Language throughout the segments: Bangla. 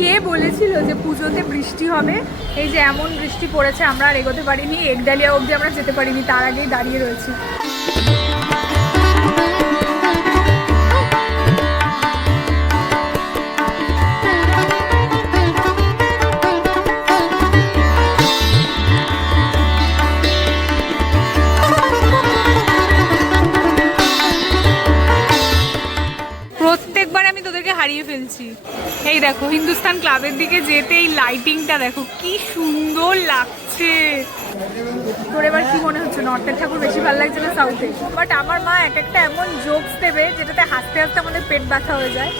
কে বলেছিল যে পুজোতে বৃষ্টি হবে? এই যে এমন বৃষ্টি পড়েছে, আমরা আর এগোতে পারিনি, একডালিয়া অবধি আমরা যেতে পারিনি, তার আগেই দাঁড়িয়ে রয়েছি। প্রত্যেকবার আমি তোদেরকে হারিয়ে ফেলছি। এই দেখো, হিন্দুস্তান ক্লাবের দিকে যেতে এই লাইটিংটা দেখো কি সুন্দর লাগছে। তোর এবার কি মনে হচ্ছে, নর্থের ঠাকুর বেশি ভালো লাগছে না সাউথে? বাট আমার মা এক একটা এমন জোকস দেবে যেটাতে হাসতে হাসতে আমাদের পেট ব্যথা হয়ে যায়।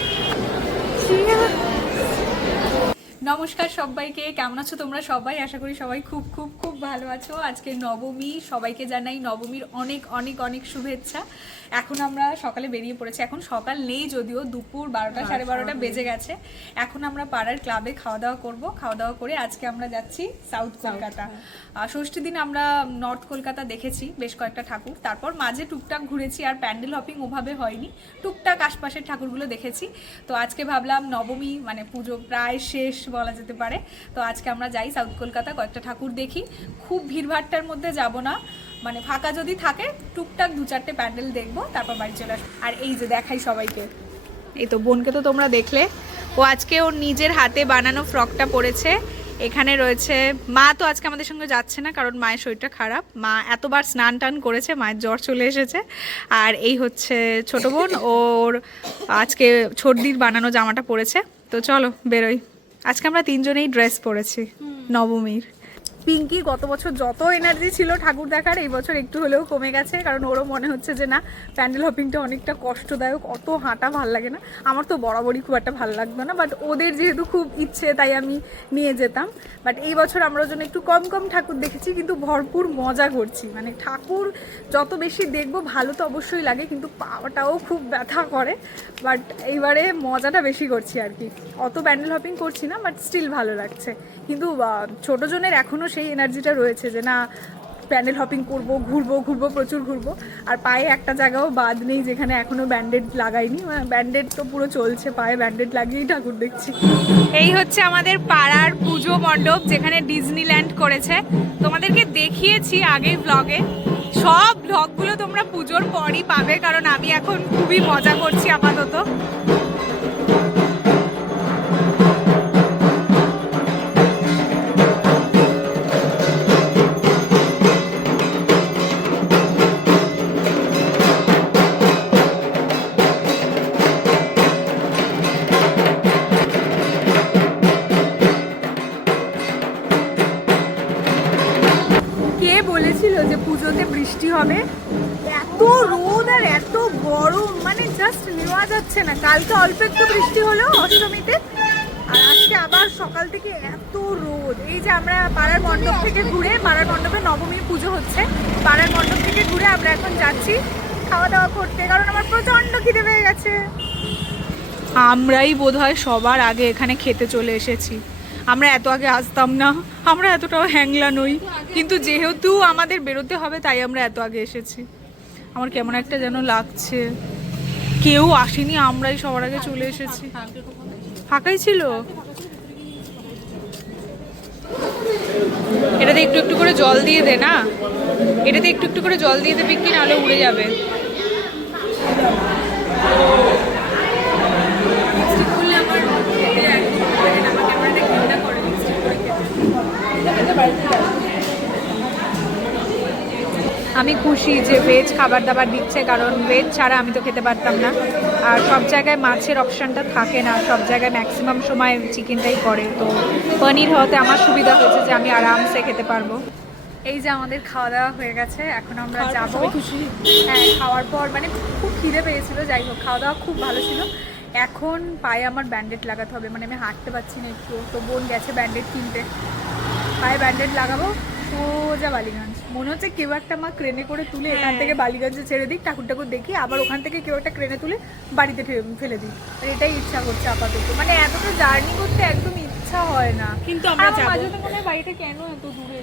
নমস্কার সবাইকে, কেমন আছো তোমরা সবাই? আশা করি সবাই খুব খুব খুব ভালো আছো। আজকে নবমী, সবাইকে জানাই নবমীর অনেক অনেক অনেক শুভেচ্ছা। এখন আমরা সকালে বেরিয়ে পড়েছি, এখন সকাল নেই যদিও, দুপুর 12টা 12:30 বেজে গেছে। এখন আমরা পাড়ার ক্লাবে খাওয়া দাওয়া করবো। খাওয়া দাওয়া করে আজকে আমরা যাচ্ছি সাউথ কলকাতা। ষষ্ঠী দিন আমরা নর্থ কলকাতা দেখেছি বেশ কয়েকটা ঠাকুর, তারপর মাঝে টুকটাক ঘুরেছি, আর প্যান্ডেল হপিং ওভাবে হয়নি, টুকটাক আশপাশের ঠাকুরগুলো দেখেছি। তো আজকে ভাবলাম নবমী মানে পুজো প্রায় শেষ বলা যেতে পারে, তো আজকে আমরা যাই সাউথ কলকাতা, কয়েকটা ঠাকুর দেখি। খুব ভিড়ভাট্টার মধ্যে যাব না, মানে ফাঁকা যদি থাকে টুকটাক 2-4টে প্যান্ডেল দেখবো, তারপর বাড়ি চলে আসবো। আর এই যে দেখাই সবাইকে, এই তো বোনকে তো তোমরা দেখলে, ও আজকে ওর নিজের হাতে বানানো ফ্রকটা পরেছে। এখানে রয়েছে মা, তো আজকে আমাদের সঙ্গে যাচ্ছে না কারণ মায়ের শরীরটা খারাপ, মা এতবার স্নান টান করেছে, মায়ের জ্বর চলে এসেছে। আর এই হচ্ছে ছোট বোন, ওর আজকে সর্দির বানানো জামাটা পরেছে। তো চলো বেরোই। আজকে আমরা তিনজনেই ড্রেস পরেছি নবমীর। পিঙ্কি গত বছর যত এনার্জি ছিল ঠাকুর দেখার, এই বছর একটু হলেও কমে গেছে, কারণ ওরও মনে হচ্ছে যে না, প্যান্ডেল হপিংটা অনেকটা কষ্টদায়ক, অত হাঁটা ভাল লাগে না। আমার তো বরাবরই খুব একটা ভালো লাগতো না, বাট ওদের যেহেতু খুব ইচ্ছে তাই আমি নিয়ে যেতাম। বাট এই বছর আমরা ওর জন্য একটু কম কম ঠাকুর দেখেছি, কিন্তু ভরপুর মজা করছি। মানে ঠাকুর যত বেশি দেখবো ভালো তো অবশ্যই লাগে, কিন্তু পাওয়াটাও খুব ব্যথা করে। বাট এইবারে মজাটা বেশি করছি আর কি, অত প্যান্ডেল হপিং করছি না, বাট স্টিল ভালো লাগছে। কিন্তু ছোটো জনের এখনও সেই এনার্জিটা রয়েছে যে না, প্যান্ডেল হপিং করবো, ঘুরবো ঘুরবো, প্রচুর ঘুরবো। আর পায়ে একটা জায়গাও বাদ নেই যেখানে এখনও ব্যান্ডেড লাগাইনি, ব্যান্ডেড তো পুরো চলছে, পায়ে ব্যান্ডেড লাগিয়েই ঠাকুর দেখছি। এই হচ্ছে আমাদের পাড়ার পুজো মণ্ডপ, যেখানে ডিজনিল্যান্ড করেছে। তোমাদেরকে দেখিয়েছি আগের ব্লগে, সব ব্লগগুলো তোমরা পুজোর পরই পাবে, কারণ আমি এখন খুবই মজা করছি আপাতত। বলেছিল যে পুজোতে বৃষ্টি হবে, এত রোদ আর এত গরম, মানে জাস্ট নেওয়া যাচ্ছে না। কালকে অল্প একটু বৃষ্টি হলো অষ্টমীতে, আর আজকে আবার সকাল থেকে এত রোদ। এই যে আমরা পাড়ার মণ্ডপ থেকে ঘুরে, পাড়ার মণ্ডপে নবমীর পুজো হচ্ছে, পাড়ার মণ্ডপ থেকে ঘুরে আমরা এখন যাচ্ছি খাওয়া দাওয়া করতে, কারণ আমার প্রচণ্ড খিদে পেয়ে গেছে। আমরাই বোধহয় সবার আগে এখানে খেতে চলে এসেছি। আমরা এত আগে আসতাম না, আমরা এতটাও হ্যাংলা নই, কিন্তু যেহেতু আমাদের বেরোতে হবে তাই আমরা এত আগে এসেছি। আমার কেমন একটা যেন লাগছে, কেউ আসেনি, আমরাই সবার আগে চলে এসেছি। ফাঁকাই ছিল। এটাতে একটু একটু করে জল দিয়ে দে না, এটাতে একটু একটু করে জল দিয়ে দেবে কি, নাহলে উড়ে যাবে। আমি খুশি যে ভেজ খাবার দাবার দিচ্ছে, কারণ ভেজ ছাড়া আমি তো খেতে পারতাম না। আর সব জায়গায় মাছের অপশানটা থাকে না, সব জায়গায় ম্যাক্সিমাম সময় চিকেনটাই করে, তো পনির হওয়াতে আমার সুবিধা হয়েছে যে আমি আরামসে খেতে পারবো। এই যে আমাদের খাওয়া দাওয়া হয়ে গেছে, এখন আমরা যাবো। হ্যাঁ, খাওয়ার পর মানে খুব খিদে পেয়েছিল, যাই হোক খাওয়া দাওয়া খুব ভালো ছিল। এখন পায়ে আমার ব্যান্ডেড লাগাতে হবে, মানে আমি হাঁটতে পারছি না একটু, তো বোন গেছে ব্যান্ডেড কিনতে, পায়ে ব্যান্ডেড লাগাবো। সোজা বালিগঞ্জ, মনে হচ্ছে কেউ একটা মা ক্রেনে করে তুলে এখান থেকে বালিগঞ্জে ছেড়ে দিই, ঠাকুর ঠাকুর দেখি, আবার ওখান থেকে কেউ একটা ক্রেনে তুলে বাড়িতে ফেলে দিই। আর এটাই ইচ্ছা করছে আপাতত, মানে এতটা জার্নি করতে একদম ইচ্ছা হয় না। কিন্তু আমরা মাঝে তো মনে হয় বাড়িটা কেন এত দূরে,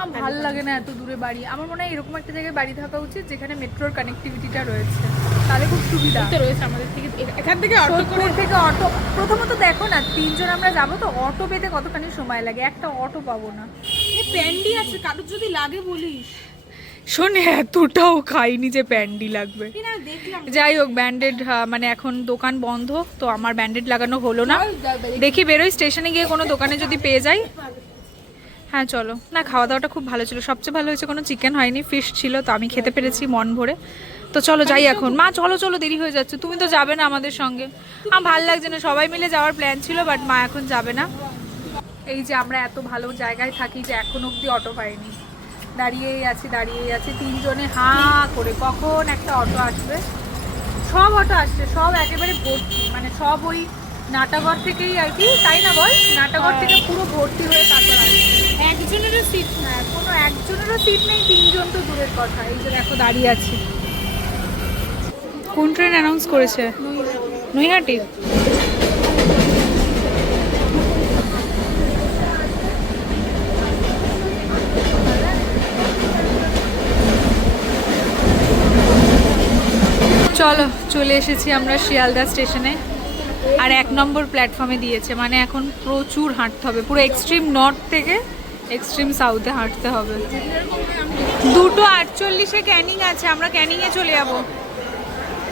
আমার ভালো লাগে না এত দূরে বাড়ি। আমার মনে হয় এরকম একটা জায়গায় বাড়ি থাকা উচিত যেখানে মেট্রোর কানেক্টিভিটিটা রয়েছে, তাহলে খুব সুবিধা রয়েছে আমাদের থেকে। এখান থেকে অটো প্রথমত দেখো না, 3 জন আমরা যাবো তো অটো পেতে কতখানি সময় লাগে, একটা অটো পাবো না। প্যান্ডি আছে, কারোর যদি লাগে বলিস। শোনে এতটাও খাইনি যে ব্যান্ডি লাগবে। যাই হোক, ব্যান্ডেড মানে এখন দোকান বন্ধ, তো আমার ব্যান্ডেড লাগানো হলো না। দেখি বেরোই, স্টেশনে গিয়ে কোনো দোকানে যদি পেয়ে যাই। হ্যাঁ চলো। না, খাওয়া দাওয়াটা খুব ভালো ছিল, সবচেয়ে ভালো হয়েছে কোনো চিকেন হয়নি, ফিশ ছিল, তো আমি খেতে পেরেছি মন ভরে। তো চলো যাই এখন। মা চলো চলো, দেরি হয়ে যাচ্ছে। তুমি তো যাবে না আমাদের সঙ্গে, আমার ভালো লাগছে না। সবাই মিলে যাওয়ার প্ল্যান ছিল, বাট মা এখন যাবে না। এই যে আমরা এত ভালো জায়গায় থাকি যে এখন অবধি অটো পাইনি, দাঁড়িয়েই আছি 3 জনে হাঁ করে কখন একটা অটো আসবে। সব অটো আসছে, সব একেবারে ভর্তি, মানে সব ওই নাটাগড় থেকেই আর কি, তাই না বল? নাটাগড় থেকে পুরো ভর্তি হয়ে তারপর আসছে। একজনেরও সিট না, কোনো একজনেরও সিট নেই, 3 জন তো দূরের কথা। এই যে দেখো দাঁড়িয়ে আছি। কোন ট্রেন অ্যানাউন্স করেছে? নৈহাটি। চলো চলে এসেছি আমরা শিয়ালদা স্টেশনে, আর 1 নম্বর প্ল্যাটফর্মে দিয়েছে, মানে এখন প্রচুর হাঁটতে হবে, পুরো এক্সট্রিম নর্থ থেকে এক্সট্রিম সাউথে হাঁটতে হবে। 2:48-এ ক্যানিং আছে, আমরা ক্যানিংয়ে চলে যাব।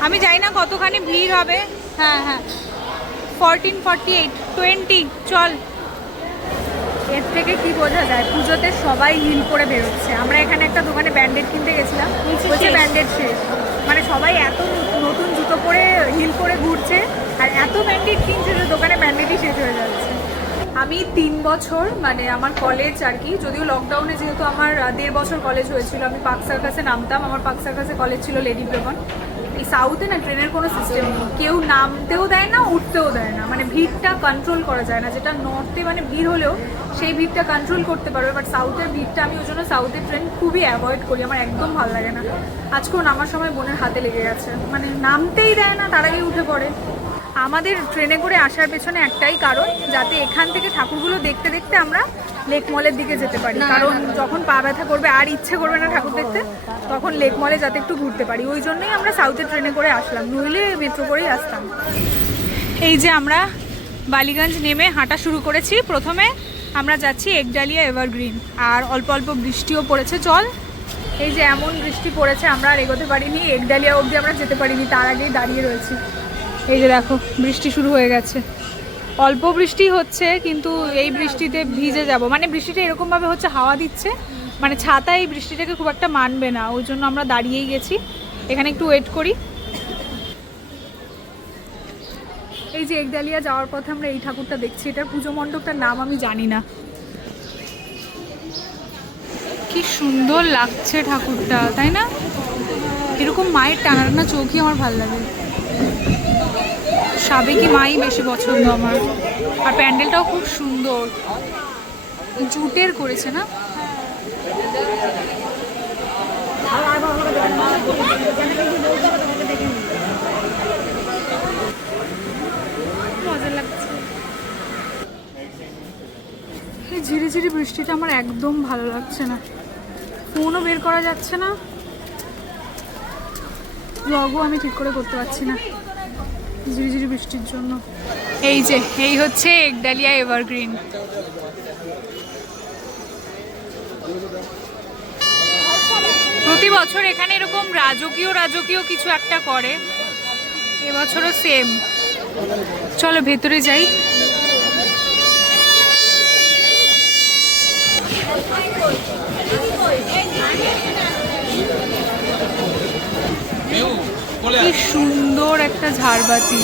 আমি জানি না কতখানি ভিড় হবে। হ্যাঁ হ্যাঁ, 14:48, 20 চল। এর থেকে কি বোঝা যায়, পুজোতে সবাই হিল করে বেরোচ্ছে। আমরা এখানে একটা দোকানে ব্যান্ডেড কিনতে গেছিলাম, বলছে ব্যান্ডেড শেষ। মানে সবাই এত নতুন জুতো পরে হিল করে ঘুরছে, আর এত ব্যান্ডেড কিনছে যে দোকানে ব্যান্ডেডই শেষ হয়ে যাচ্ছে। আমি 3 বছর, মানে আমার কলেজ আর কি, যদিও লকডাউনে যেহেতু আমার 1.5 বছর কলেজ হয়েছিল, আমি পার্ক সার্কাসে নামতাম। আমার পার্ক সার্কাসে কলেজ ছিল লেডি ব্রেবন। এই সাউথে না ট্রেনের কোনো সিস্টেম নেই, কেউ নামতেও দেয় না, উঠতেও দেয় না, মানে ভিড়টা কন্ট্রোল করা যায় না। যেটা নর্থে মানে ভিড় হলেও সেই ভিড়টা কন্ট্রোল করতে পারবে, বাট সাউথের ভিড়টা আমি ওই জন্য সাউথের ট্রেন খুবই অ্যাভয়েড করি, আমার একদম ভালো লাগে না। আজকেও নামার সময় বোনের হাতে লেগে গেছে, মানে নামতেই দেয় না, তার আগেই উঠে পড়ে। আমাদের ট্রেনে করে আসার পেছনে একটাই কারণ, যাতে এখান থেকে ঠাকুরগুলো দেখতে দেখতে আমরা লেক মলের দিকে যেতে পারি, কারণ যখন পা ব্যথা করবে আর ইচ্ছে করবে না ঠাকুর দেখতে, তখন লেক মলে যাতে একটু ঘুরতে পারি, ওই জন্যই আমরা সাউথের ট্রেনে করে আসলাম, নইলে মেট্রো করেই আসতাম। এই যে আমরা বালিগঞ্জ নেমে হাঁটা শুরু করেছি। প্রথমে আমরা যাচ্ছি একডালিয়া এভারগ্রিন, আর অল্প অল্প বৃষ্টিও পড়েছে। চল। এই যে এমন বৃষ্টি পড়েছে, আমরা আর এগোতে পারিনি, একডালিয়া অবধি আমরা যেতে পারিনি, তার আগেই দাঁড়িয়ে রয়েছি। এই যে দেখো বৃষ্টি শুরু হয়ে গেছে, অল্প বৃষ্টি হচ্ছে, কিন্তু এই বৃষ্টিতে ভিজে যাব। মানে বৃষ্টিটা এরকমভাবে হচ্ছে, হাওয়া দিচ্ছে, মানে ছাতা এই বৃষ্টিটাকে খুব একটা মানবে না, ওই জন্য আমরা দাঁড়িয়েই গেছি। এখানে একটু ওয়েট করি। এই যে একডালিয়া যাওয়ার পথে আমরা এই ঠাকুরটা দেখছি, এটার পুজো মণ্ডপটার নাম আমি জানি না। কি সুন্দর লাগছে ঠাকুরটা, তাই না? এরকম মায়ের টানা টানা চোখই আমার ভালো লাগে। সাবেকি মাই বেশি পছন্দ আমার। আর প্যান্ডেলটাও খুব সুন্দর, জুটের করেছে না? মজা লাগছে। এই ঝিরিঝিরি বৃষ্টিটা আমার একদম ভালো লাগছে না, ফোনও বের করা যাচ্ছে না, ব্লগও আমি ঠিক করে করতে পারছি না ঝিরিঝিরি বৃষ্টির জন্য। এই যে এই হচ্ছে একডালিয়া এভারগ্রিন। প্রতি বছর এখানে এরকম রাজকীয় কিছু একটা করে, এবছরও সেম। চলো ভেতরে যাই। কি সুন্দর একটা ঝাড়বাতি।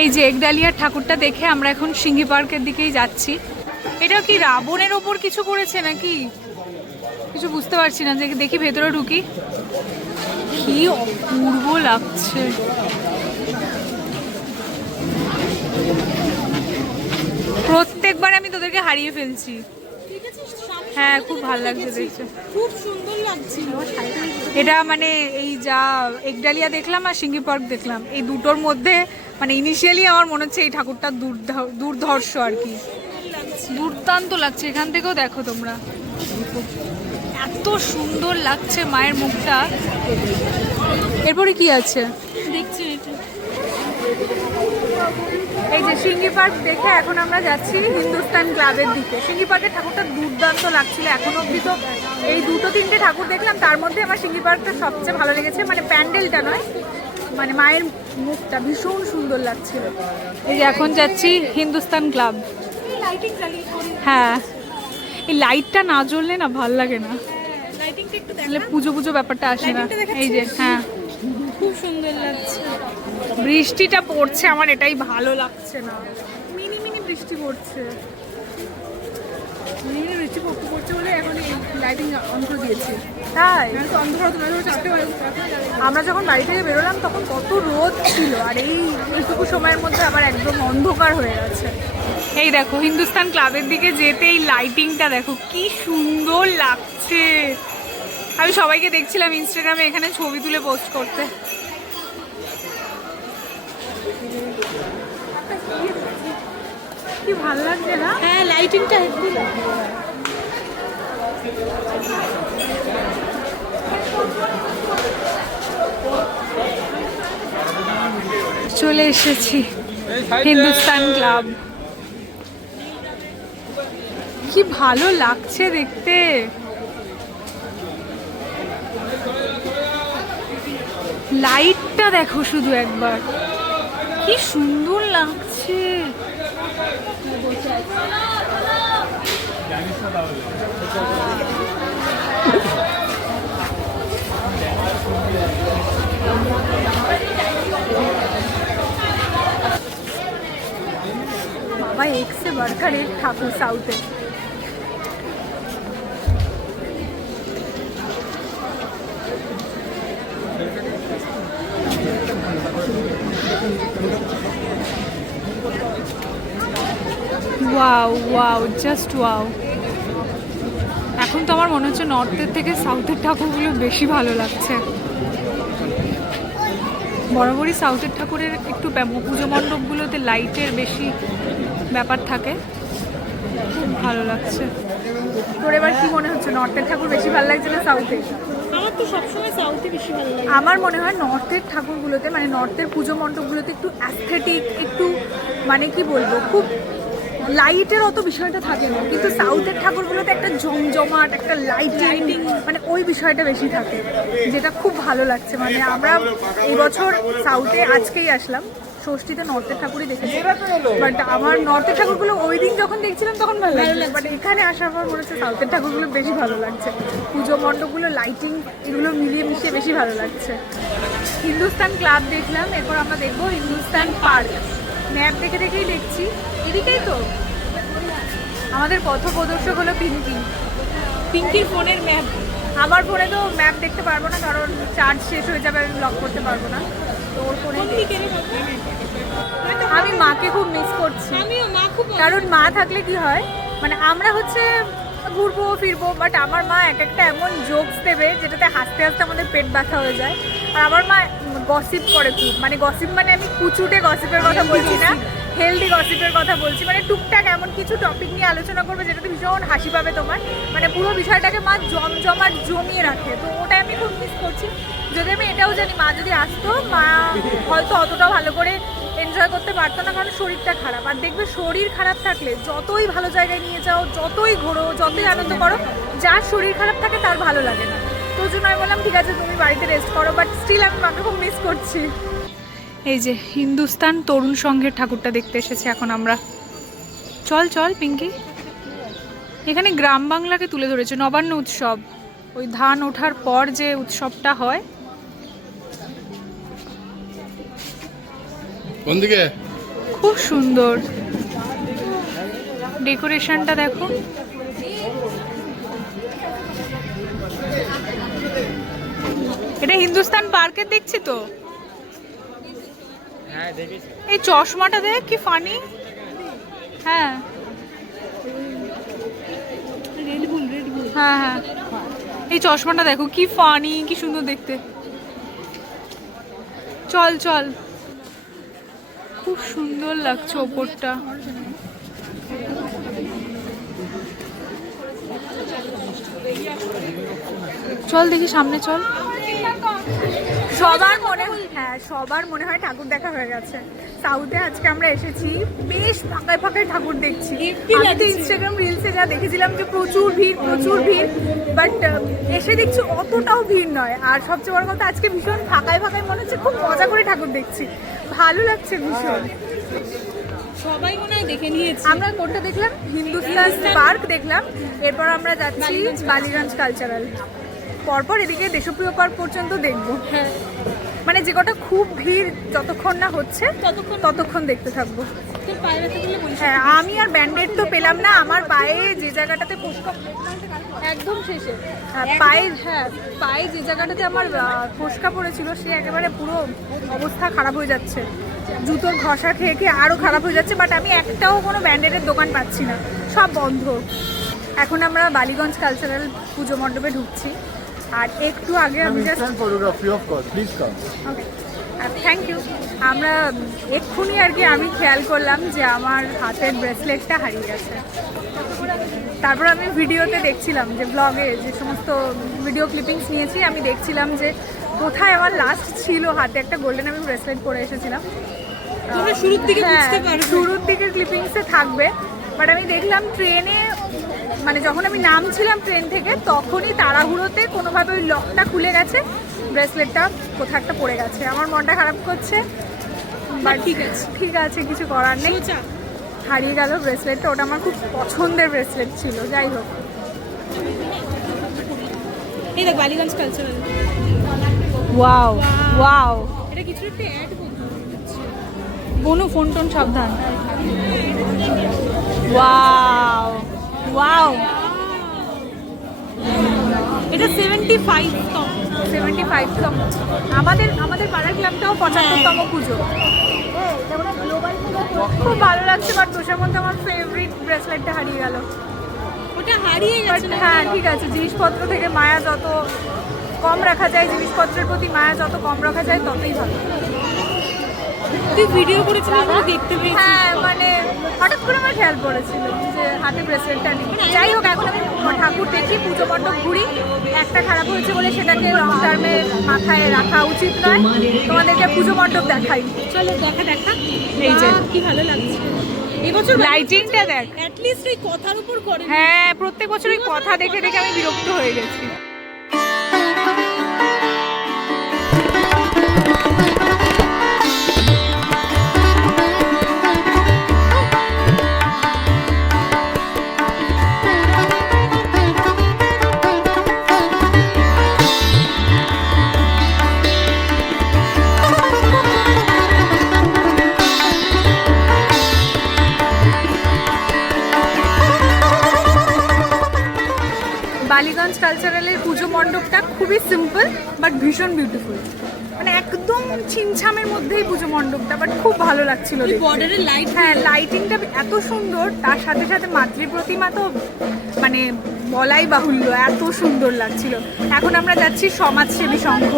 এই যে একডালিয়ার ঠাকুরটা দেখে আমরা এখন সিংহী পার্কের দিকেই যাচ্ছি। এটা কি রাবণের ওপর কিছু করেছে নাকি কিছু বুঝতে পারছি না, যে দেখি ভেতরে ঢুকি। কি অপূর্ব লাগছে। প্রত্যেকবার আমি তোদেরকে হারিয়ে ফেলছি। হ্যাঁ খুব ভালো লাগছে দেখতে, খুব সুন্দর লাগছে। এটা মানে এই যা একডালিয়া দেখলাম আর সিঙ্গি পার্ক দেখলাম, এই দুটোর মধ্যে মানে ইনিশিয়ালি আমার মনে হচ্ছে এই ঠাকুরটা দুর্ধর্ষ আর কি, দুর্দান্ত লাগছে। এখান থেকেও দেখো তোমরা, এত সুন্দর লাগছে মায়ের মুখটা। এরপরে কি আছে দেখছি এটা। এই যে সিঙ্গি পার্ক দেখে এখন আমরা যাচ্ছি হিন্দুস্তান ক্লাবের দিকে। সিঙ্গি পার্কের ঠাকুরটা দুর্দান্ত লাগছিল, এখনো অব্দি তো এই দুটো তিনটে ঠাকুর দেখলাম, তার মধ্যে আমার সিঙ্গি পার্কটা সবচেয়ে ভালো লেগেছে, মানে প্যান্ডেলটা নয়, মানে মায়ের মুখটা ভীষণ সুন্দর লাগছিল। এই যে এখন যাচ্ছি হিন্দুস্তান ক্লাব। হ্যাঁ এই লাইটটা না জ্বললে না ভাল লাগে না, লাইটিংটা একটু তাহলে পুজো পুজো ব্যাপারটা আসে না। এই যে হ্যাঁ খুব সুন্দর লাগছে। বৃষ্টিটা পড়ছে, আমার এটাই ভালো লাগছে না, মিনি মিনি বৃষ্টি পড়ছে, মিনি বৃষ্টি পড়ছে বলে এখন এই লাইটিং অন করে দিয়েছি। তাই আমরা যখন বাড়ি থেকে বেরোলাম তখন কত রোদ ছিল, আর এইটুকু সময়ের মধ্যে আবার একদম অন্ধকার হয়ে গেছে। এই দেখো হিন্দুস্তান ক্লাবের দিকে যেতে এই লাইটিংটা দেখো কি সুন্দর লাগছে। আমি সবাইকে দেখছিলাম ইনস্টাগ্রামে এখানে ছবি তুলে পোস্ট করতে। কি ভালো লাগছে না? হ্যাঁ লাইটিংটা একটু চলে এসেছি হিন্দুস্তান ক্লাব, কি ভালো লাগছে দেখতে। লাইটটা দেখো শুধু একবার, কি সুন্দর লাগছে। बाबा एक से बढ़कर एक ठाकुर साउथ है। Wow wow just wow. এখন তো আমার মনে হচ্ছে নর্থের থেকে সাউথের ঠাকুরগুলো বেশি ভালো লাগছে। বরাবরই সাউথের ঠাকুরের একটু পুজো মণ্ডপগুলোতে লাইটের বেশি ব্যাপার থাকে, খুব ভালো লাগছে। তোর এবার কি মনে হচ্ছে, নর্থের ঠাকুর বেশি ভালো লাগছে না সাউথে? আমার তো সবসময় সাউথে বেশি ভালো লাগে। আমার মনে হয় নর্থের ঠাকুরগুলোতে, মানে নর্থের পুজো মণ্ডপগুলোতে একটু অ্যাস্থেটিক, একটু মানে কি বলবো, খুব লাইটের অত বিষয়টা থাকে না, কিন্তু সাউথের ঠাকুরগুলোতে একটা জমজমাট, একটা লাইটিং, মানে ওই বিষয়টা বেশি থাকে, যেটা খুব ভালো লাগছে। মানে আমরা এই বছর সাউথে আজকেই আসলাম, ষষ্ঠীতে নর্থের ঠাকুরই দেখেছি, বাট আমার নর্থের ঠাকুরগুলো ওই দিন যখন দেখছিলাম তখন ভালো লাগছে, বাট এখানে আসার পর মনে হচ্ছে সাউথের ঠাকুরগুলো বেশি ভালো লাগছে। পুজো মণ্ডপগুলো, লাইটিং, এগুলো মিলিয়ে মিশিয়ে বেশি ভালো লাগছে। হিন্দুস্তান ক্লাব দেখলাম, এরপর আমরা দেখবো হিন্দুস্তান পার্ক। ম্যাপ দেখে দেখেই দেখছি, এদিকেই তো আমাদের পথ প্রদর্শক হলো পিঙ্কি। পিঙ্কির ফোনের ম্যাপ। আমার ফোনে তো ম্যাপ দেখতে পারবো না, কারণ চার্জ শেষ হয়ে যাবে, আমি লক করতে পারবো না। তো ওর ফোনে আমি মাকে খুব মিস করছি। আমিও, মা খুব, কারণ মা থাকলে কি হয়, মানে আমরা হচ্ছে ঘুরবো ফিরবো, বাট আমার মা এক একটা এমন জোকস দেবে যেটাতে হাসতে হাসতে আমাদের পেট ব্যথা হয়ে যায়। আর আমার মা গসিপ করে খুব, মানে গসিপ মানে আমি কুচুটে গসিপের কথা বলছি না, হেলদি গসিপের কথা বলছি, মানে টুকটাক এমন কিছু টপিক নিয়ে আলোচনা করবে যেটাতে ভীষণ হাসি পাবে তোমার, মানে পুরো বিষয়টাকে মা জমজমাট জমিয়ে রাখে। তো ওটাই আমি খুব মিস করছি। যদি আমি এটাও জানি মা যদি আসতো, মা হয়তো অতটাও ভালো করে এনজয় করতে পারতো না, কারণ শরীরটা খারাপ। আর দেখবে শরীর খারাপ থাকলে যতই ভালো জায়গায় নিয়ে যাও, যতই ঘোরো, যতই আনন্দ করো, যার শরীর খারাপ থাকে তার ভালো লাগে না। তো ওই জন্য আমি বললাম ঠিক আছে তুমি বাড়িতে রেস্ট করো, বাট স্টিল আমি মাকে খুব মিস করছি। এই যে হিন্দুস্তান তরুণ সংঘের ঠাকুরটা দেখতে এসেছি এখন আমরা। চল চল পিঙ্কি। এখানে গ্রাম বাংলাকে তুলে ধরেছে, নবান্ন উৎসব, ওই ধান ওঠার পর যে উৎসবটা হয়। কোন দিকে? খুব সুন্দর ডেকোরেশনটা দেখো। এটা হিন্দুস্তান পার্কে দেখছি তো। হ্যাঁ দেখেছি। এই চশমাটা দেখ কি ফানি। হ্যাঁ রেড বুল হ্যাঁ হ্যাঁ, এই চশমাটা দেখো কি ফানি, কি সুন্দর দেখতে। চল চল, খুব সুন্দর লাগছে ওপরটা। চল দেখি সামনে চল। সবার মনে হয় ঠাকুর দেখা হয়ে গেছে। সাউথে আজকে আমরা এসেছি, বেশ ফাঁকায় ফাঁকায় ঠাকুর দেখছি। আমি তো ইনস্টাগ্রাম রিলসে যা দেখেছিলাম যে প্রচুর ভিড়, বাট এসে দেখছি অতটাও ভিড় নয়। আর সবচেয়ে বড় কথা, আজকে ভীষণ ফাঁকায় ফাঁকায় মনে হচ্ছে খুব মজা করে ঠাকুর দেখছি, ভালো লাগছে ভীষণ। সবাই মনে হয় দেখে নিয়েছে। আমরা কোনটা দেখলাম? হিন্দুস্তান পার্ক দেখলাম, এরপর আমরা যাচ্ছি বালিগঞ্জ কালচারাল, পরপর এদিকে দেশপ্রিয় পার্ক পর্যন্ত দেখবো। হ্যাঁ, মানে যে কটা খুব ভিড় যতক্ষণ না হচ্ছে ততক্ষণ দেখতে থাকবো। তোর পায়ে ব্যথা করলে বলিস। হ্যাঁ, আমি আর ব্যান্ডেড তো পেলাম না। আমার পায়ে যে জায়গাটাতে ফোসকা, একদম শেষে পায়ে যে জায়গাটাতে আমার ফোসকা পড়েছিল, সে একেবারে পুরো অবস্থা খারাপ হয়ে যাচ্ছে। জুতোর ঘষা খেয়ে খেয়ে আরও খারাপ হয়ে যাচ্ছে। বাট আমি একটাও কোনো ব্যান্ডেডের দোকান পাচ্ছি না, সব বন্ধ। এখন আমরা বালিগঞ্জ কালচারাল পুজো মণ্ডপে ঢুকছি। আর একটু আগে আমি থ্যাংক ইউ, আমরা এক্ষুনি আর কি আমি খেয়াল করলাম যে আমার হাতের ব্রেসলেটটা হারিয়ে গেছে। তারপর আমি ভিডিওতে দেখছিলাম, যে ব্লগে যে সমস্ত ভিডিও ক্লিপিংস নিয়েছি, আমি দেখছিলাম যে কোথায় আমার লাস্ট ছিল হাতে একটা গোল্ডেন আমি ব্রেসলেট পরে এসেছিলাম। শুরুর দিকের ক্লিপিংসে থাকবে। বাট আমি দেখলাম ট্রেনে, মানে যখন আমি নামছিলাম ট্রেন থেকে, তখনই তাড়াহুড়োতে কোনোভাবে ওই লকটা খুলে গেছে, ব্রেসলেটটা কোথাও একটা পড়ে গেছে। আমার মনটা খারাপ করছে, বাট ঠিক আছে, কিছু করার নেই। হারিয়ে গেল ব্রেসলেটটা, ওটা আমার খুব পছন্দের ব্রেসলেট ছিল। যাই হোক, এই দেখ বালিগঞ্জ কালচারাল। ওয়াও ওয়াও, এটা কিছু একটা অ্যাড করতে হচ্ছে। বনু ফোন টোন সাবধান। ওয়াও ওয়াও, এটা 75তম। আমাদের পাড়ার ক্লাবটাও 75তম পুজো। খুব ভালো লাগছে। বাট তোষার মধ্যে আমার ফেভারিট ব্রেসলেটটা হারিয়ে গেল। ওটা হারিয়ে গেছে। হ্যাঁ ঠিক আছে, জিনিসপত্র থেকে মায়া যত কম রাখা যায়, জিনিসপত্রের প্রতি মায়া যত কম রাখা যায়, ততই ভালো। তুই ভিডিও করেছিলি, আমি দেখতে পেয়েছি। হ্যাঁ, মানে হঠাৎ করে আমার খেয়াল পড়েছিল যে হাতে ব্রেসলেটটা নেই। যাই হোক, এখন আমি ঠাকুর দেখি, পুজো মণ্ডপ ঘুরি। একটা খারাপ হয়েছে বলে সেটাকে লং টার্মে মাথায় রাখা উচিত নয়। তোমাদেরকে পুজো মণ্ডপ দেখাই, চলো দেখা। এই যে কি ভালো লাগছে এবছর লাইটিংটা দেখ। অ্যাটলিস্ট এই কথার উপর করে। হ্যাঁ, প্রত্যেক বছর ওই কথা দেখে দেখে আমি বিরক্ত হয়ে গেছি। বালিগঞ্জ কালচারালের পুজো মণ্ডপটা খুবই সিম্পল বাট ভীষণ বিউটিফুল। মানে একদম ছিমছামের মধ্যেই পুজো মণ্ডপটা, বাট খুব ভালো লাগছিল। বর্ডারের লাইট, হ্যাঁ, লাইটিংটা এত সুন্দর, তার সাথে সাথে মাতৃ প্রতিমা তো মানে বলাই বাহুল্য, এত সুন্দর লাগছিল। এখন আমরা যাচ্ছি সমাজসেবী সংঘ।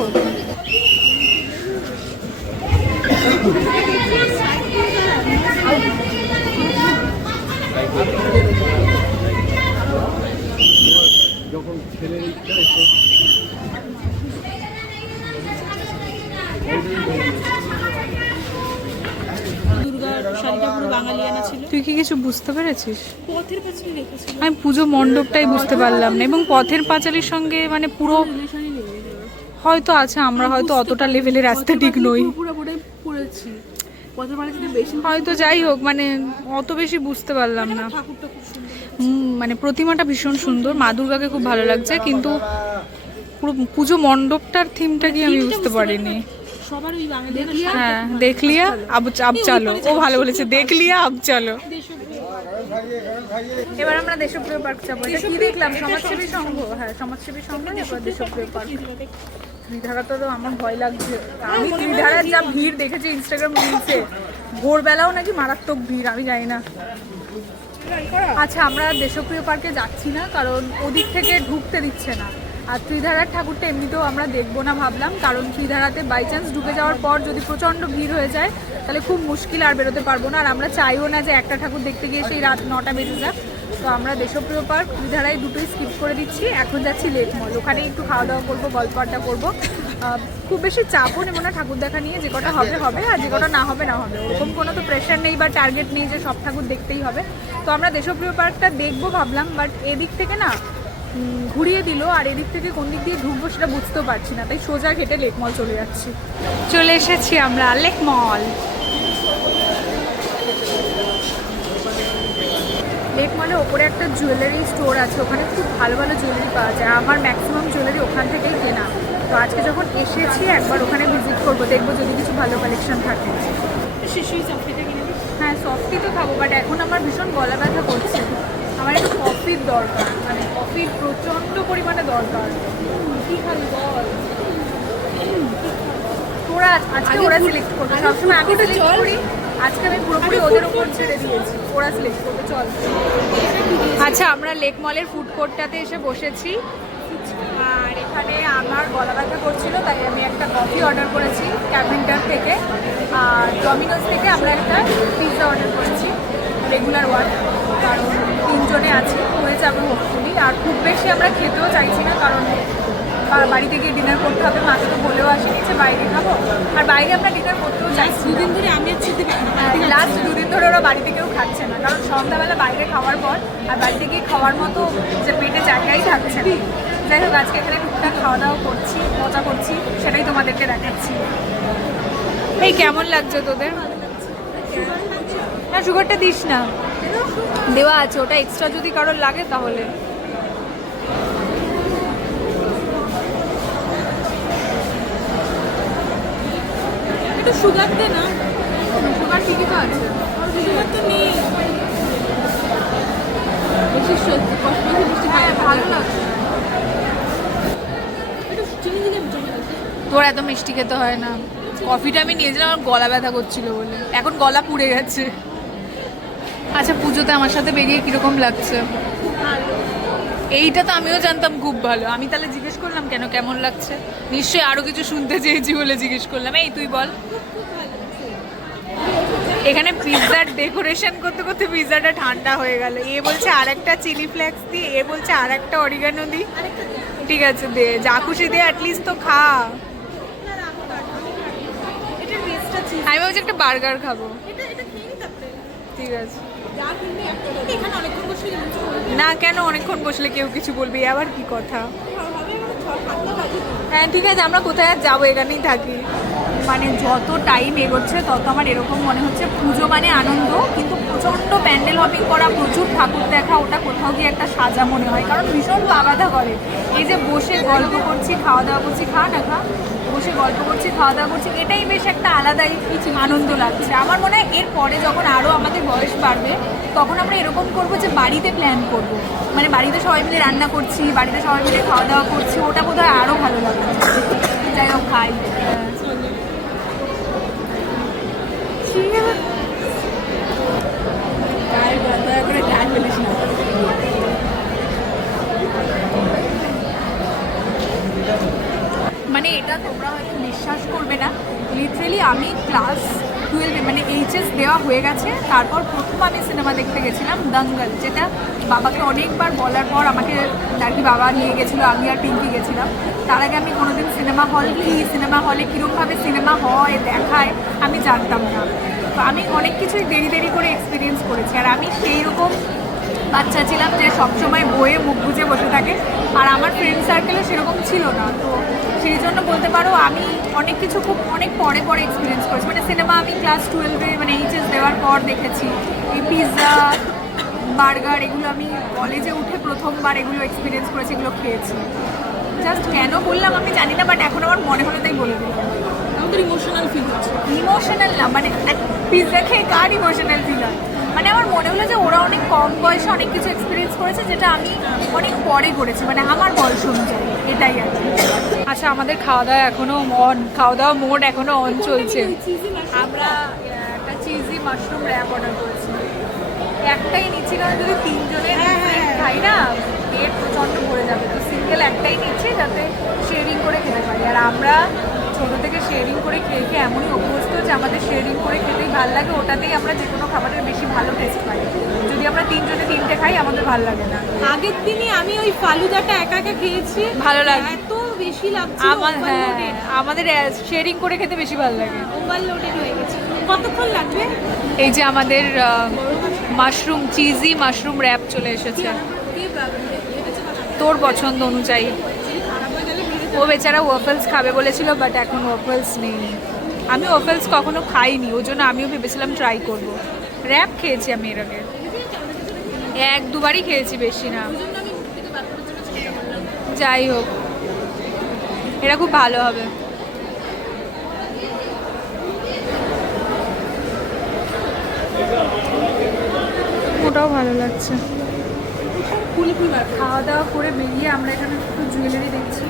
যখন ছেলের ইচ্ছা এসে দুর্গার শাড়িটা পুরো বাঙালিয়ানা ছিল। তুই কি কিছু বুঝতে পেরেছিস? পথের পেছনে রেখেছিল। আমি পুজো মণ্ডপটাই বুঝতে পারলাম না, এবং পথের পাঁচালির সঙ্গে মানে পুরো হয়তো আছে, আমরা হয়তো অতটা লেভেলের রাস্তা ঠিক নই হয়তো। যাই হোক, মানে অত বেশি বুঝতে পারলাম না। ঠাকুরটা খুব সুন্দর। মানে প্রতিমাটা ভীষণ সুন্দর, মা দুর্গাকে খুব ভালো লাগছে, কিন্তু পুরো পুজো মণ্ডপটার থিমটা কি আমি বুঝতে পারিনি। সবার ওই বাঙালিয়ানা। হ্যাঁ, দেখলিয়া আব চালো, ও ভালো বলেছে, দেখলিয়া আব চালো। এবার আমরা দেশপ্রিয় পার্ক যাবো। এটা কি দেখলাম? সমাজসেবী সংঘ। হ্যাঁ, সমাজসেবী সংঘ, এরপর দেশপ্রিয় পার্ক। ত্রিধারাতে তো আমার ভয় লাগছে। আমি ত্রিধারার যা ভিড় দেখেছি ইনস্টাগ্রাম রিলসে, ভোরবেলাও নাকি মারাত্মক ভিড়, আমি জানি না। আচ্ছা, আমরা দেশপ্রিয় পার্কে যাচ্ছি না কারণ ওদিক থেকে ঢুকতে দিচ্ছে না। আর ত্রিধারার ঠাকুরটা এমনিতেও আমরা দেখবো না ভাবলাম, কারণ ত্রিধারাতে বাই চান্স ঢুকে যাওয়ার পর যদি প্রচণ্ড ভিড় হয়ে যায় তাহলে খুব মুশকিল, আর বেরোতে পারবো না। আর আমরা চাইও না যে একটা ঠাকুর দেখতে গিয়ে সেই রাত 9টা বেজে যাক। তো আমরা দেশপ্রিয় পার্ক ত্রিধারায় দুটোই স্কিপ করে দিচ্ছি। এখন যাচ্ছি লেক মল, ওখানে একটু খাওয়া দাওয়া করবো, গল্প আড্ডা করবো। খুব বেশি চাপও নেবো না ঠাকুর দেখা নিয়ে, যে কটা হবে হবে আর যে কটা না হবে না হবে, ওরকম কোনো তো প্রেশার নেই বা টার্গেট নেই যে সব ঠাকুর দেখতেই হবে। তো আমরা দেশপ্রিয় পার্কটা দেখবো ভাবলাম, বাট এদিক থেকে না ঘুরিয়ে দিল, আর এদিক থেকে কোন দিক দিয়ে ঢুকবো সেটা বুঝতেও পারছি না, তাই সোজা হেঁটে লেক মল চলে যাচ্ছি। চলে এসেছি আমরা লেক মল। লেক মলে ওপরে একটা জুয়েলারি স্টোর আছে, ওখানে খুব ভালো ভালো জুয়েলারি পাওয়া যায়। আমার ম্যাক্সিমাম জুয়েলারি ওখান থেকেই কেনা। তো আজকে যখন এসেছি একবার ওখানে ভিজিট করবো, দেখবো যদি কিছু ভালো কালেকশন থাকে। হ্যাঁ, সফটি তো খাবো, বাট এখন আমার ভীষণ গলা ব্যথা করছে। আমার একটু কফির দরকার, মানে কফির প্রচণ্ড পরিমাণে দরকার। কী খাবি বল? তোরা আজকে ওরা সিলেক্ট করবে, সবসময় আমি সিলেক্ট করি, আজকে আমি পুরোপুরি ওদের ওপর ছেড়ে দিয়েছি, ওরা সিলেক্ট করবে। চল। আচ্ছা, আমরা লেক মলের ফুড কোর্টটাতে এসে বসেছি, আর এখানে আমার গলা ব্যথা করছিল তাই আমি একটা কফি অর্ডার করেছি ক্যাভিনটার থেকে, আর ডমিনোজ থেকে আমরা একটা পিৎজা অর্ডার করেছি রেগুলার ওয়ান, কারণ 3 জনে আছি, হয়ে যাবে হোপফুলি। আর খুব বেশি আমরা খেতেও চাইছি না, কারণ বাড়িতে গিয়ে ডিনার করতে হবে। মাকে তো বলেও আসিনি যে বাইরে খাবো, আর বাইরে আমরা ডিনার করতেও চাইছি। দুদিন ধরে আমি আর ছিতে লাস্ট 2 দিন ধরে ওরা বাড়িতে কেউ খাচ্ছে না, কারণ সন্ধ্যাবেলা বাইরে খাওয়ার পর আর বাড়িতে গিয়ে খাওয়ার মতো যে পেটে জায়গাই থাকছে না। যাই হোক, আজকে এখানে টুকটাক খাওয়া দাওয়া করছি, মজা করছি, সেটাই তোমাদেরকে দেখাচ্ছি। এই কেমন লাগছে তোদের? না, সুগারটা দিস না, দেওয়া আছে, ওটা এক্সট্রা যদি কারোর লাগে তাহলে। একটু সুগার দে না। সুগার ঠিকই তো আছে, সুগার তো নেই। বেশি সত্যি কষ্ট বেশি হ্যাঁ ভালো লাগছে। একটু চিনি দিলে জমে যাচ্ছে। তোর এত মিষ্টি খেতে হয় না। কফিটা আমি নিয়েছিলাম, আমার গলা ব্যথা করছিল বলে, এখন গলা পুড়ে গেছে। আচ্ছা, পুজোতে আমার সাথে বেরিয়ে কিরকম লাগছে? এইটা তো আমিও জানতাম খুব ভালো, আমি তাহলে জিজ্ঞেস করলাম কেন কেমন লাগছে। নিশ্চয়ই আরো কিছু শুনতে চেয়েছি বলে জিজ্ঞেস করলাম। এই তুই বল। এখানে পিৎজার ডেকোরেশন করতে করতে পিৎজাটা ঠান্ডা হয়ে গেল। এ বলছে আর একটা চিলি ফ্লেক্স দি, এ বলছে আর একটা অরিগানো দি। ঠিক আছে দে, যা খুশি দে, অ্যাটলিস্ট তো খা। আমি ভাবছি একটা বার্গার খাবো। ঠিক আছে। না কেন, অনেকক্ষণ বসলে কেউ কিছু বলবে, আবার কি কথা? হ্যাঁ ঠিক আছে, আমরা কোথায় আর যাবো, এখানেই থাকি। মানে যত টাইম এগোচ্ছে তত আমার এরকম মনে হচ্ছে পুজো মানে আনন্দ, কিন্তু প্রচণ্ড প্যান্ডেল হপিং করা, প্রচুর ঠাকুর দেখা, ওটা কোথাও গিয়ে একটা সাজা মনে হয়, কারণ ভীষণ বাধা করে। এই যে বসে গল্প করছি, খাওয়া দাওয়া করছি, খা না খা, বসে গল্প করছি, খাওয়া দাওয়া করছি, এটাই বেশ একটা আলাদাই আনন্দ লাগছে। আমার মনে হয় এরপরে যখন আরও আমাদের বয়স বাড়বে তখন আমরা এরকম করবো যে বাড়িতে প্ল্যান করব, মানে বাড়িতে সবাই মিলে রান্না করছি, বাড়িতে সবাই মিলে খাওয়া দাওয়া করছি, ওটা বোধহয় আরও ভালো লাগবে। যাই হোক, খাই। মানে এটা তোমরা হয়তো বিশ্বাস করবে না, লিটারেলি আমি ক্লাস 12 মানে এইচএস দেওয়া হয়ে গেছে, তারপর প্রথম আমি সিনেমা দেখতে গেছিলাম দাঙ্গল, যেটা বাবাকে অনেকবার বলার পর আমাকে আর কি বাবা নিয়ে গেছিলো, আমি আর পিঙ্কি গেছিলাম। তার আগে আমি কোনোদিন সিনেমা হল কি, সিনেমা হলে কীরকমভাবে সিনেমা হয় দেখায় আমি জানতাম না। তো আমি অনেক কিছুই দেরি দেরি করে এক্সপিরিয়েন্স করেছি, আর আমি সেই রকম বাচ্চা ছিলাম যে সবসময় বইয়ে মুখ বুঝে বসে থাকে, আর আমার ফ্রেন্ড সার্কেলও সেরকম ছিল না। তো সেই জন্য বলতে পারো আমি অনেক কিছু খুব অনেক পরে পরে এক্সপিরিয়েন্স করেছি। মানে সিনেমা আমি ক্লাস 12-এ মানে এইচএস দেওয়ার পর দেখেছি। এই পিৎজা, বার্গার, এগুলো আমি কলেজে উঠে প্রথমবার এগুলো এক্সপিরিয়েন্স করেছি, এগুলো খেয়েছি। জাস্ট কেন বললাম আমি জানি না, বাট এখন আমার মনে হলো তাই বলে দিলাম। আমাদের ইমোশনাল ফিল হচ্ছে। ইমোশনাল না, মানে পিৎজা খেয়ে কার ইমোশনাল ফিল হয়? মানে আমার মনে হলো যে ওরা অনেক কম বয়সে অনেক কিছু এক্সপিরিয়েন্স করেছে, যেটা আমি অনেক পরে করেছি, মানে আমার বয়স অনুযায়ী, এটাই আর কি। আচ্ছা, আমাদের খাওয়া দাওয়া এখনও অন, খাওয়া দাওয়া মোড এখনও অন চলছে। আমরা একটা চিজি মাশরুম র্যাপ অর্ডার করেছি। একটাই নিচ্ছি, কারণ যদি তিনজনের খাই না পেট প্রচণ্ড ভরে যাবে, তো সিঙ্গেল একটাই নিচ্ছি যাতে শেয়ারিং করে খেতে পারি। আর আমরা ছোটো থেকে শেয়ারিং করে খেয়ে খেয়ে এমনই অভ্যস্ত যে আমাদের শেয়ারিং করে খেতেই ভালো লাগে, ওটাতেই আমরা যে কোনো খাবারের বেশি ভালো টেস্ট পাই। যদি আমরা তিনজনে তিনটে খাই আমাদের ভালো লাগে না। আগের দিনে আমি ওই ফালুদাটা একা একা খেয়েছি, ভালো লাগে। এত বেশি লাগছে, আমাদের শেয়ারিং করে খেতে বেশি ভালো লাগে। ওভারলোডেড হয়ে গেছে। কতক্ষণ লাগবে? এই যে আমাদের মাশরুম, চিজি মাশরুম র্যাপ চলে এসেছে তোর পছন্দ অনুযায়ী। ও বেচারা ওয়াফেলস খাবে বলেছিল, বাট এখন ওয়াফেলস নেই। আমি ওয়াফেলস কখনো খাইনি, ওই জন্য আমিও ভেবেছিলাম ট্রাই করব। র্যাপ খেয়েছি আমি এর আগে, এক দুবারই খেয়েছি, বেশি না। যাই হোক, এটা খুব ভালো হবে। ওটাও ভালো লাগছে। খাওয়া দাওয়া করে বেরিয়ে আমরা এখানে একটু জুয়েলারি দেখছি।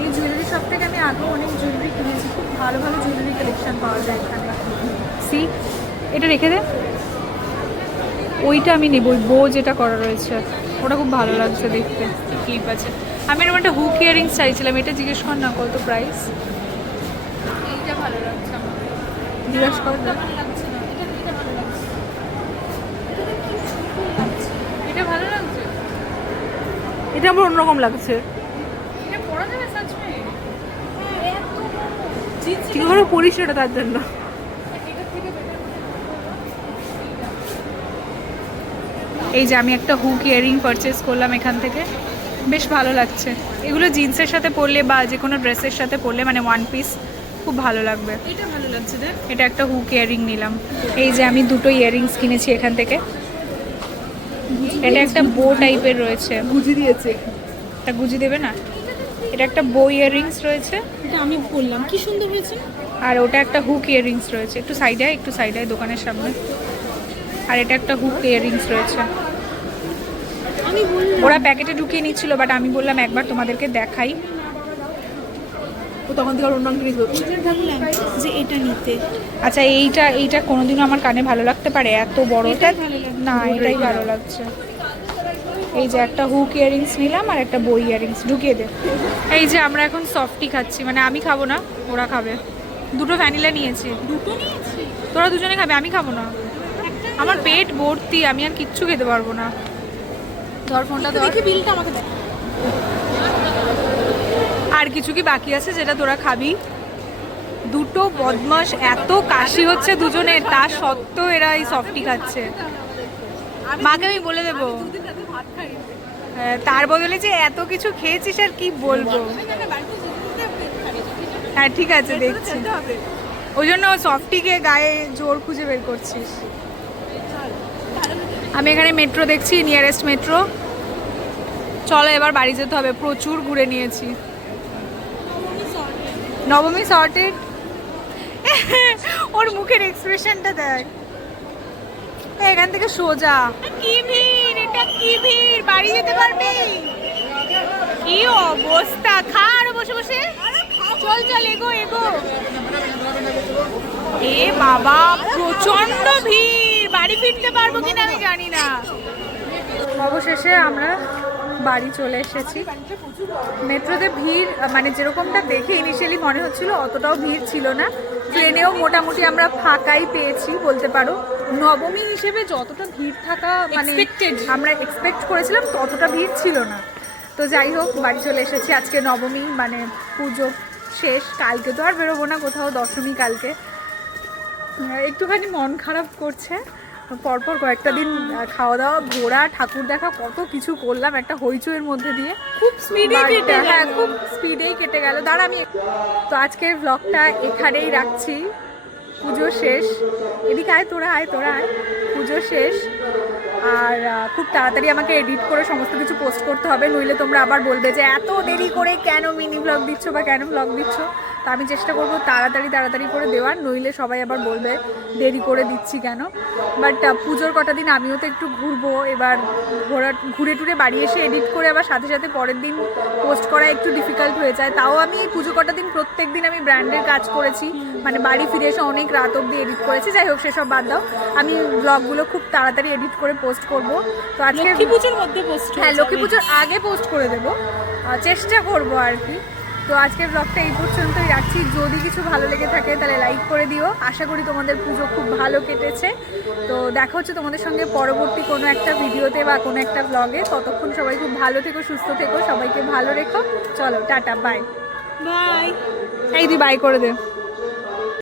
এই জুয়েলারি শপ থেকে আমি আগেও অনেক জুয়েলারি কিনেছি, খুব ভালো ভালো জুয়েলারি কালেকশন পাওয়া যায় এখানে। সি, এটা রেখে দে, ওইটা আমি নেব, ওই বো যেটা করা রয়েছে ওটা খুব ভালো লাগছে দেখতে, ক্লিপ আছে। আমি এরকম একটা হুক ইয়ারিংস চাইছিলাম, এটা জিজ্ঞেস কর না কত প্রাইস। এইটা ভালো লাগছে আমার, জিজ্ঞেস কর না। এটা ভালো লাগছে, এটা আমার অন্যরকম লাগছে। এটা পরা যাবে সাচমে? কিভাবে পরিস এটা তার জন্য। এই যে আমি একটা হুক ইয়ারিং পারচেস করলাম এখান থেকে, বেশ ভালো লাগছে। এগুলো জিন্সের সাথে পরলে বা যে কোনো ড্রেসের সাথে পরলে, মানে ওয়ান পিস, খুব ভালো লাগবে। এটা ভালো লাগছে দেখ। এটা একটা হুক ইয়ারিং নিলাম। এই যে আমি দুটো ইয়ারিংস কিনেছি এখান থেকে। এটা একটা বো টাইপের রয়েছে, গুজি দিয়েছে। তা গুজি দেবে না? এটা একটা বো ইয়ারিংস রয়েছে, এটা আমি বললাম কি সুন্দর হয়েছে। আর ওটা একটা হুক ইয়ারিংস রয়েছে। একটু সাইডে দোকানের সামনে। আর এটা একটা হুক ইয়ারিংস রয়েছে। আমি বললাম ওরা প্যাকেটে ঢুকিয়ে নিচ্ছিল, বাট আমি বললাম একবার তোমাদেরকে দেখাই। ও তখন থেকে অন্য জিনিস যে এটা নিতে। আচ্ছা, এইটা কোনোদিনও আমার কানে ভালো লাগতে পারে, এত বড়টা না, এটাই ভালো লাগছে। এই যে একটা হুক ইয়ারিংস নিলাম আর একটা বই ইয়ারিংস, ঢুকিয়ে দে। এই যে আমরা এখন সফটি খাচ্ছি, মানে আমি খাবো না, ওরা খাবে। দুটো ভ্যানিলা নিয়েছি। দুটো নিয়েছি? তোরা দুজনে খাবে, আমি খাবো না। আমার পেট ভর্তি, আমি আর কিচ্ছু খেতে পারবো না। ধর ফোনটা ধর। দেখি বিলটা আমাকে দেখ। আর কিছু কি বাকি আছে যেটা তোরা খাবি? দুটো বদমাস, এত কাশি হচ্ছে দুজনের, তা সত্ত্বেও এরা এই সফটি খাচ্ছে। মাকে আমি বলে দেবো। তার বদলে যে এত কিছু খেয়েছিস আর কি বলবো। হ্যাঁ ঠিক আছে, দেখছি। ওই জন্য সফটিকে গায়ে জোর খুঁজে বের করছিস। আমি এখানে মেট্রো দেখছি, নিয়ারেস্ট মেট্রো। চলো এবার বাড়ি যেতে হবে, প্রচুর ঘুরে নিয়েছি। নবমী সর্টেড। ওর মুখের এক্সপ্রেশনটা দেখ। এখান থেকে সোজা। কি ভিড়, এটা কি ভিড়, বাড়ি যেতে পারবি? কি অবস্থা, খা আরো বসে বসে। চল এগো। এ বাবা, প্রচন্ড ভিড়, বাড়ি ফিরতে পারবো কিনা আমি জানি না। অবশেষে আমরা বাড়ি চলে এসেছি। মেট্রোতে ভিড়, মানে যেরকমটা দেখে ইনিশিয়ালি মনে হচ্ছিল অতটাও ভিড় ছিল না। ট্রেনেও মোটামুটি আমরা ফাঁকাই পেয়েছি বলতে পারো। নবমী হিসেবে যতটা ভিড় থাকা মানে আমরা এক্সপেক্ট করেছিলাম ততটা ভিড় ছিল না। তো যাই হোক, বাড়ি চলে এসেছি। আজকে নবমী, মানে পুজো শেষ। কালকে তো আর বেরোবো না কোথাও, দশমী কালকে। একটুখানি মন খারাপ করছে। পরপর কয়েকটা দিন খাওয়া দাওয়া, ঘোরা, ঠাকুর দেখা, কত কিছু করলাম একটা হইচইয়ের মধ্যে দিয়ে। খুব স্পিডে কেটে গেল। হ্যাঁ, খুব স্পিডেই কেটে গেল। দাঁড়া আমি তো আজকের ব্লগটা এখানেই রাখছি। পুজো শেষ, এদিকে আয় তোরা, আয়। পুজো শেষ, আর খুব তাড়াতাড়ি আমাকে এডিট করে সমস্ত কিছু পোস্ট করতে হবে, নইলে তোমরা আবার বলবে যে এত দেরি করে কেন মিনি ব্লগ দিচ্ছ বা কেন ব্লগ দিচ্ছ। তো আমি চেষ্টা করবো তাড়াতাড়ি করে দেওয়ার, নইলে সবাই আবার বলবে দেরি করে দিচ্ছি কেন। বাট পুজোর কটা দিন আমিও তো একটু ঘুরবো, এবার ঘুরে টুরে বাড়ি এসে এডিট করে আবার সাথে সাথে পরের দিন পোস্ট করা একটু ডিফিকাল্ট হয়ে যায়। তাও আমি পুজো কটা দিন প্রত্যেক দিন আমি ব্র্যান্ডের কাজ করেছি, মানে বাড়ি ফিরে এসে অনেক রাত অবধি এডিট করেছি। যাই হোক সেসব বাদ দাও, আমি ব্লগগুলো খুব তাড়াতাড়ি এডিট করে পোস্ট করব। তো আজকে লক্ষ্মী পুজোর মধ্যে পোস্ট, হ্যাঁ লক্ষ্মী পুজোর আগে পোস্ট করে দেবো, চেষ্টা করবো আর কি। তো আজকের ব্লগটা এই পর্যন্তই রাখছি। যদি কিছু ভালো লেগে থাকে তাহলে লাইক করে দিও। আশা করি তোমাদের পুজো খুব ভালো কেটেছে। তো দেখা হচ্ছে তোমাদের সঙ্গে পরবর্তী কোনো একটা ভিডিওতে বা কোনো একটা ব্লগে। ততক্ষণ সবাই খুব ভালো থেকো, সুস্থ থেকো, সবাইকে ভালো রেখো। চলো টাটা, বাই। বাই। এই দি বাই করে দে।